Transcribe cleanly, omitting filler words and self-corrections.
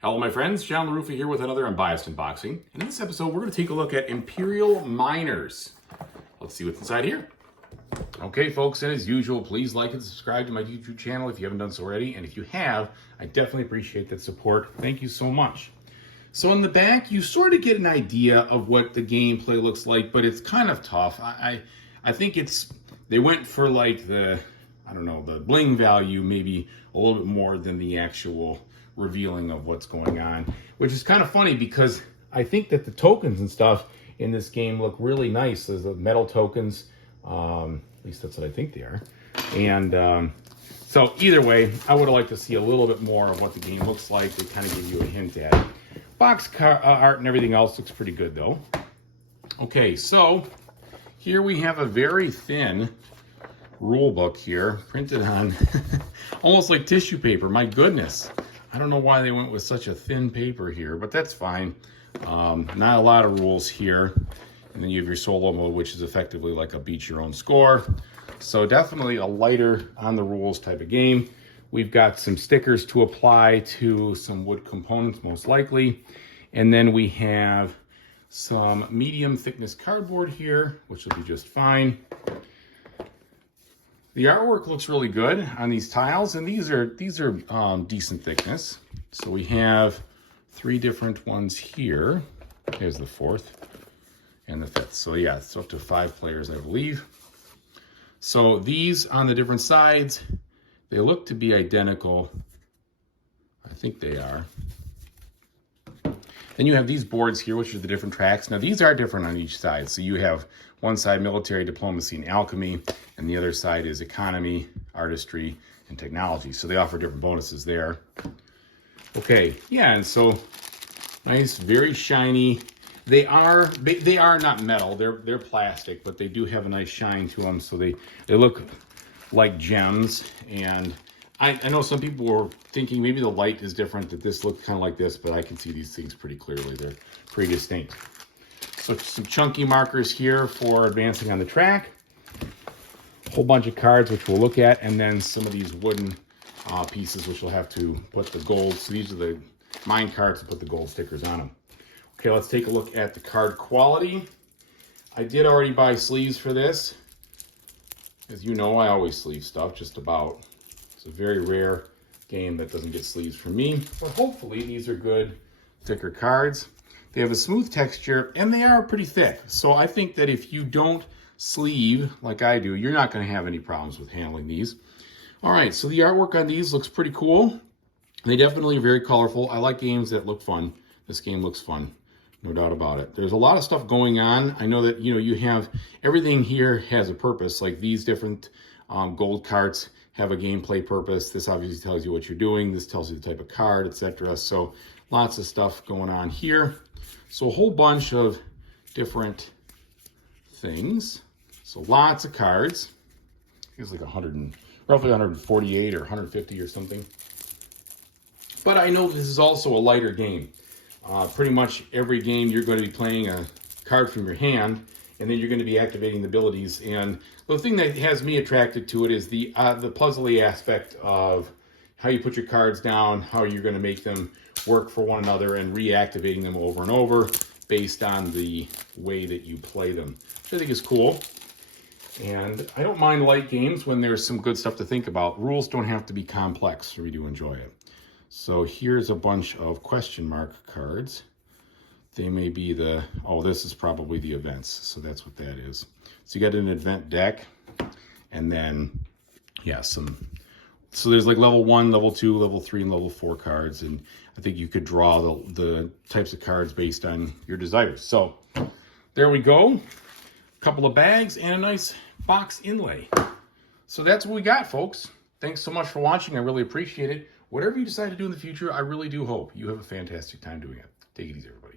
Hello my friends, John LaRuffa here with another Unbiased unboxing. And in this episode, we're going to take a look at Imperial Miners. Let's see what's inside here. Okay folks, and as usual, please like and subscribe to my YouTube channel if you haven't done so already. And if you have, I definitely appreciate that support. Thank you so much. So in the back, you sort of get an idea of what the gameplay looks like, but it's kind of tough. I think they went for like the bling value, maybe a little bit more than the actual revealing of what's going on, which is kind of funny because I think that the tokens and stuff in this game look really nice. There's the metal tokens, at least that's what I think they are. And so either way, I would have liked to see a little bit more of what the game looks like. They kind of give you a hint at it. Box art and everything else looks pretty good though. Okay, so here we have a very thin rule book here, printed on almost like tissue paper. My goodness. I don't know why they went with such a thin paper here, but that's fine. Not a lot of rules here. And then you have your solo mode, which is effectively like a beat your own score. So definitely a lighter on the rules type of game. We've got some stickers to apply to some wood components, most likely. And then we have some medium thickness cardboard here, which will be just fine. The artwork looks really good on these tiles, and these are decent thickness. So we have 3 different ones here. Here's the 4th and the 5th. So yeah, it's up to 5 players, I believe. So these on the different sides, they look to be identical. I think they are. Then you have these boards here, which are the different tracks. Now these are different on each side. So you have one side military, diplomacy, and alchemy, and the other side is economy, artistry, and technology. So they offer different bonuses there. Okay, yeah, and so nice, very shiny. They are not metal, they're plastic, but they do have a nice shine to them. So they look like gems. And I know some people were thinking maybe the light is different, that this looks kind of like this, but I can see these things pretty clearly. They're pretty distinct. So some chunky markers here for advancing on the track. A whole bunch of cards, which we'll look at, and then some of these wooden pieces, which we'll have to put the gold. So these are the mine cards to put the gold stickers on them. Okay, let's take a look at the card quality. I did already buy sleeves for this. As you know, I always sleeve stuff, just about. It's a very rare game that doesn't get sleeves from me, but hopefully these are good, thicker cards. They have a smooth texture, and they are pretty thick. So I think that if you don't sleeve like I do, you're not going to have any problems with handling these. All right, so the artwork on these looks pretty cool. They definitely are very colorful. I like games that look fun. This game looks fun, no doubt about it. There's a lot of stuff going on. I know that, you have everything here has a purpose, like these different gold cards have a gameplay purpose. This obviously tells you what you're doing. This tells you the type of card, etc. So lots of stuff going on here. So a whole bunch of different things. So lots of cards. It's like roughly 148 or 150 or something. But I know this is also a lighter game. Pretty much every game you're going to be playing a card from your hand, and then you're going to be activating the abilities. And the thing that has me attracted to it is the puzzly aspect of how you put your cards down, how you're going to make them work for one another, and reactivating them over and over based on the way that you play them, which I think is cool. And I don't mind light games when there's some good stuff to think about. Rules don't have to be complex for me to enjoy it. So here's a bunch of question mark cards. They may be this is probably the events. So that's what that is. So you got an event deck, and then, yeah, so there's like level 1, level 2, level 3, and level 4 cards. And I think you could draw the types of cards based on your desires. So there we go. A couple of bags and a nice box inlay. So that's what we got, folks. Thanks so much for watching. I really appreciate it. Whatever you decide to do in the future, I really do hope you have a fantastic time doing it. Take it easy, everybody.